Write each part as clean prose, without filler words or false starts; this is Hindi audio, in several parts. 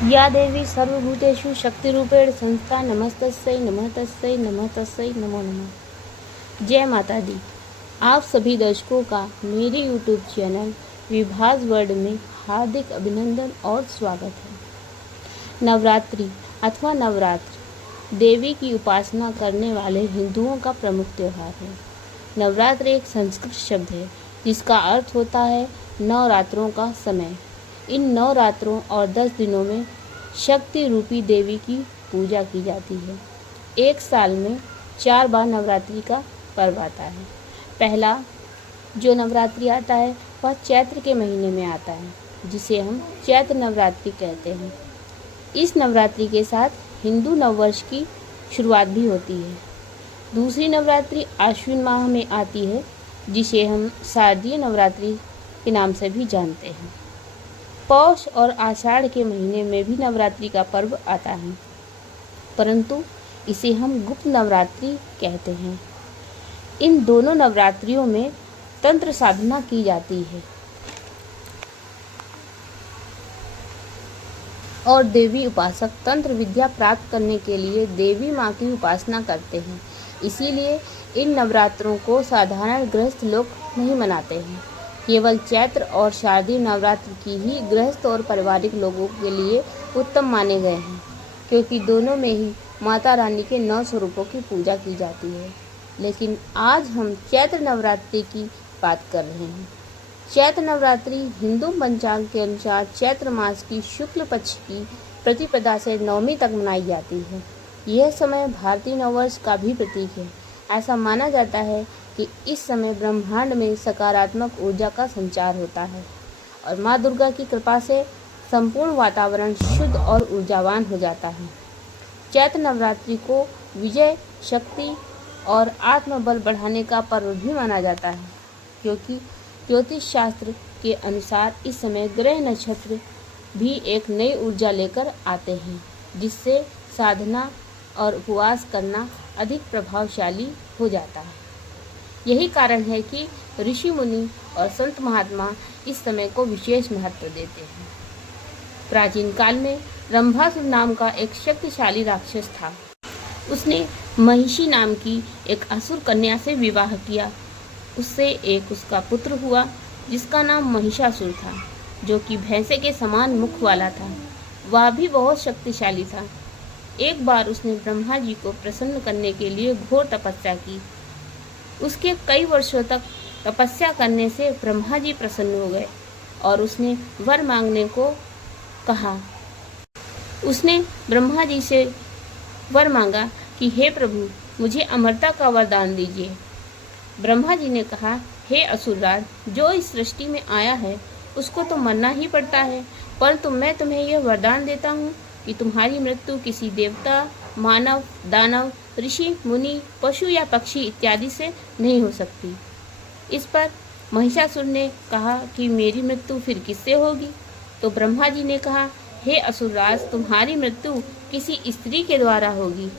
या देवी सर्वभूतेषु शक्तिरूपेण संस्था नमस्तस्यै नमस्तस्यै नमस्तस्यै नमो नमः। जय माता दी। आप सभी दर्शकों का मेरे यूट्यूब चैनल विभास वर्ल्ड में हार्दिक अभिनंदन और स्वागत है। नवरात्रि अथवा नवरात्र देवी की उपासना करने वाले हिंदुओं का प्रमुख त्यौहार है। नवरात्र एक संस्कृत शब्द है जिसका अर्थ होता है नवरात्रों का समय। इन 9 रात्रों और 10 दिनों में शक्ति रूपी देवी की पूजा की जाती है। एक साल में 4 बार नवरात्रि का पर्व आता है। पहला जो नवरात्रि आता है वह चैत्र के महीने में आता है, जिसे हम चैत्र नवरात्रि कहते हैं। इस नवरात्रि के साथ हिंदू नववर्ष की शुरुआत भी होती है। दूसरी नवरात्रि आश्विन माह में आती है, जिसे हम शारदीय नवरात्रि के नाम से भी जानते हैं। पौष और आषाढ़ के महीने में भी नवरात्रि का पर्व आता है, परंतु इसे हम गुप्त नवरात्रि कहते हैं। इन दोनों नवरात्रियों में तंत्र साधना की जाती है और देवी उपासक तंत्र विद्या प्राप्त करने के लिए देवी माँ की उपासना करते हैं। इसीलिए इन नवरात्रों को साधारण गृहस्थ लोग नहीं मनाते हैं। केवल चैत्र और शारदीय नवरात्र की ही गृहस्थ और पारिवारिक लोगों के लिए उत्तम माने गए हैं, क्योंकि दोनों में ही माता रानी के 9 स्वरूपों की पूजा की जाती है। लेकिन आज हम चैत्र नवरात्रि की बात कर रहे हैं। चैत्र नवरात्रि हिंदू पंचांग के अनुसार चैत्र मास की शुक्ल पक्ष की प्रतिपदा से नवमी तक मनाई जाती है। यह समय भारतीय नववर्ष का भी प्रतीक है। ऐसा माना जाता है कि इस समय ब्रह्मांड में सकारात्मक ऊर्जा का संचार होता है और माँ दुर्गा की कृपा से संपूर्ण वातावरण शुद्ध और ऊर्जावान हो जाता है। चैत्र नवरात्रि को विजय, शक्ति और आत्मबल बढ़ाने का पर्व भी माना जाता है, क्योंकि ज्योतिष शास्त्र के अनुसार इस समय ग्रह नक्षत्र भी एक नई ऊर्जा लेकर आते हैं, जिससे साधना और उपवास करना अधिक प्रभावशाली हो जाता है। यही कारण है कि ऋषि मुनि और संत महात्मा इस समय को विशेष महत्व देते हैं। प्राचीन काल में रंभासुर नाम का एक शक्तिशाली राक्षस था। उसने महिषी नाम की एक असुर कन्या से विवाह किया। उससे एक उसका पुत्र हुआ जिसका नाम महिषासुर था, जो कि भैंसे के समान मुख वाला था। वह भी बहुत शक्तिशाली था। एक बार उसने ब्रह्मा जी को प्रसन्न करने के लिए घोर तपस्या की। उसके कई वर्षों तक तपस्या करने से ब्रह्मा जी प्रसन्न हो गए और उसने वर मांगने को कहा। उसने ब्रह्मा जी से वर मांगा कि हे प्रभु, मुझे अमरता का वरदान दीजिए। ब्रह्मा जी ने कहा, हे असुरराज, जो इस सृष्टि में आया है उसको तो मरना ही पड़ता है, परंतु मैं तुम्हें यह वरदान देता हूँ कि तुम्हारी मृत्यु किसी देवता, मानव, दानव, ऋषि, मुनि, पशु या पक्षी इत्यादि से नहीं हो सकती। इस पर महिषासुर ने कहा कि मेरी मृत्यु फिर किससे होगी? तो ब्रह्मा जी ने कहा, हे असुरराज, तुम्हारी मृत्यु किसी स्त्री के द्वारा होगी।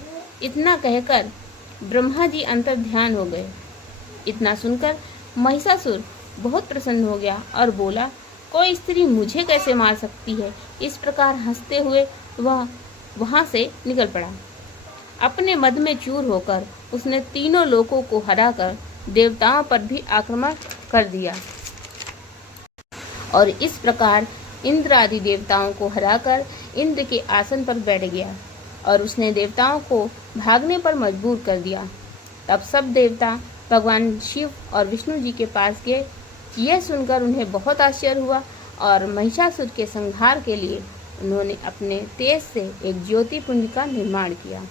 इतना कहकर ब्रह्मा जी अंतर्ध्यान हो गए। इतना सुनकर महिषासुर बहुत प्रसन्न हो गया और बोला, कोई स्त्री मुझे कैसे मार सकती है? इस प्रकार हंसते हुए वह वहां से निकल पड़ा। अपने मद में चूर होकर उसने तीनों लोकों को हराकर देवताओं पर भी आक्रमण कर दिया और इस प्रकार इंद्र आदि देवताओं को हराकर इंद्र के आसन पर बैठ गया और उसने देवताओं को भागने पर मजबूर कर दिया। तब सब देवता भगवान शिव और विष्णु जी के पास गए। यह सुनकर उन्हें बहुत आश्चर्य हुआ और महिषासुर के संहार के लिए उन्होंने अपने तेज से एक ज्योतिपुंज का निर्माण किया।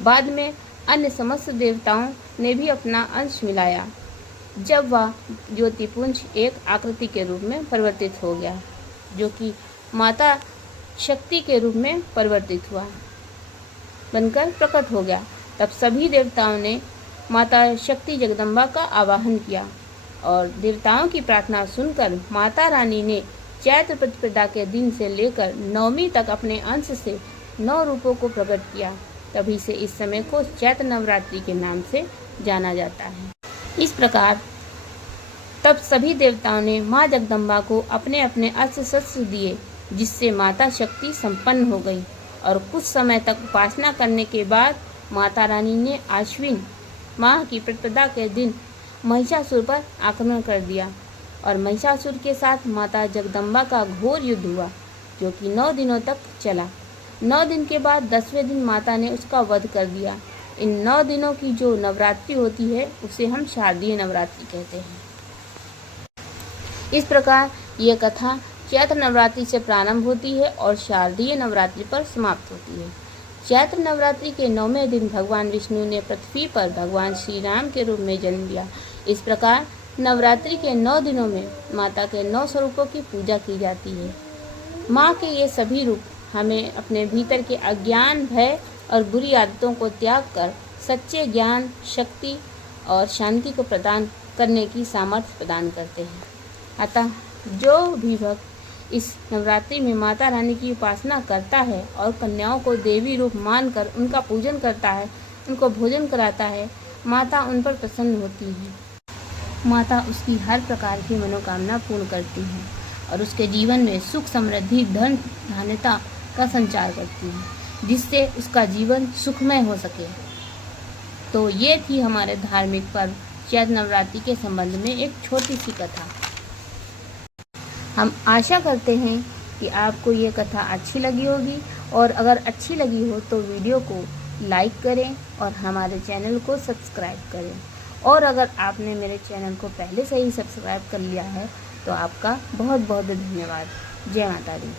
बाद में अन्य समस्त देवताओं ने भी अपना अंश मिलाया। जब वह ज्योतिपुंज एक आकृति के रूप में परिवर्तित हो गया, जो कि माता शक्ति के रूप में परिवर्तित हुआ, बनकर प्रकट हो गया, तब सभी देवताओं ने माता शक्ति जगदम्बा का आवाहन किया और देवताओं की प्रार्थना सुनकर माता रानी ने चैत्र प्रतिपदा के दिन से लेकर नवमी तक अपने अंश से 9 रूपों को प्रकट किया। तभी से इस समय को चैत्र नवरात्रि के नाम से जाना जाता है। इस प्रकार तब सभी देवताओं ने माँ जगदम्बा को अपने अपने अस्त्र शस्त्र दिए जिससे माता शक्ति संपन्न हो गई और कुछ समय तक उपासना करने के बाद माता रानी ने आश्विन माह की प्रतिपदा के दिन महिषासुर पर आक्रमण कर दिया और महिषासुर के साथ माता जगदम्बा का घोर युद्ध हुआ, जो कि 9 दिनों तक चला। 9 दिन के बाद 10वें दिन माता ने उसका वध कर दिया। इन 9 दिनों की जो नवरात्रि होती है उसे हम शारदीय नवरात्रि कहते हैं। इस प्रकार ये कथा चैत्र नवरात्रि से प्रारंभ होती है और शारदीय नवरात्रि पर समाप्त होती है। चैत्र नवरात्रि के 9वें दिन भगवान विष्णु ने पृथ्वी पर भगवान श्री राम के रूप में जन्म लिया। इस प्रकार नवरात्रि के 9 दिनों में माता के 9 स्वरूपों की पूजा की जाती है। माँ के ये सभी रूप हमें अपने भीतर के अज्ञान, भय और बुरी आदतों को त्याग कर सच्चे ज्ञान, शक्ति और शांति को प्रदान करने की सामर्थ्य प्रदान करते हैं। अतः जो भी भक्त इस नवरात्रि में माता रानी की उपासना करता है और कन्याओं को देवी रूप मानकर उनका पूजन करता है, उनको भोजन कराता है, माता उन पर प्रसन्न होती है। माता उसकी हर प्रकार की मनोकामना पूर्ण करती है और उसके जीवन में सुख, समृद्धि, धन, धान्यता का संचार करती है, जिससे उसका जीवन सुखमय हो सके। तो ये थी हमारे धार्मिक पर्व चैत्र नवरात्रि के संबंध में एक छोटी सी कथा। हम आशा करते हैं कि आपको ये कथा अच्छी लगी होगी और अगर अच्छी लगी हो तो वीडियो को लाइक करें और हमारे चैनल को सब्सक्राइब करें। और अगर आपने मेरे चैनल को पहले से ही सब्सक्राइब कर लिया है तो आपका बहुत बहुत धन्यवाद। जय माता दी।